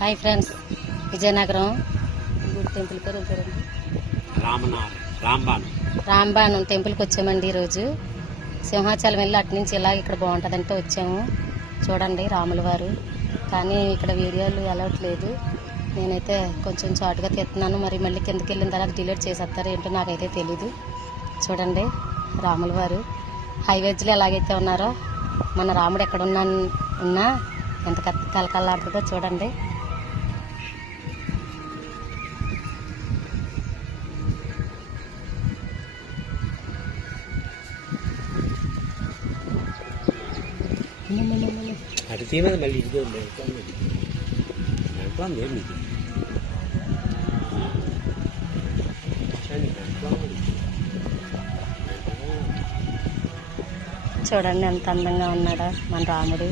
Hi friends Vizianagaram గుడి temple పేరు రాంబాణం. టెంపుల్కి వచ్చామండి ఈరోజు. సింహాచలం వెళ్ళి అటు నుంచి ఇలా ఇక్కడ బాగుంటుందంటే వచ్చాము. చూడండి రాముల వారు. కానీ ఇక్కడ వీడియోలు అలవట్లేదు నేనైతే కొంచెం చాటుగా తీస్తున్నాను. మరి మళ్ళీ కిందకి వెళ్ళిన తర్వాత డిలీట్ చేసేస్తారో ఏంటో నాకైతే తెలీదు. చూడండి రాముల వారు. హైవేజ్లో ఎలాగైతే ఉన్నారో మన రాముడు ఎక్కడ ఉన్నా ఉన్నా ఎంత కలకల్లాడుతుందో చూడండి. అది తినదు మళ్ళీ ఇదిగో దాంట్లో ఉంది. దాంట్లో ఉంది ఏమి ఇది కానీ దాంట్లో ఉంది. చూడండి ఎంత అందంగా ఉన్నాడో మన రాముడు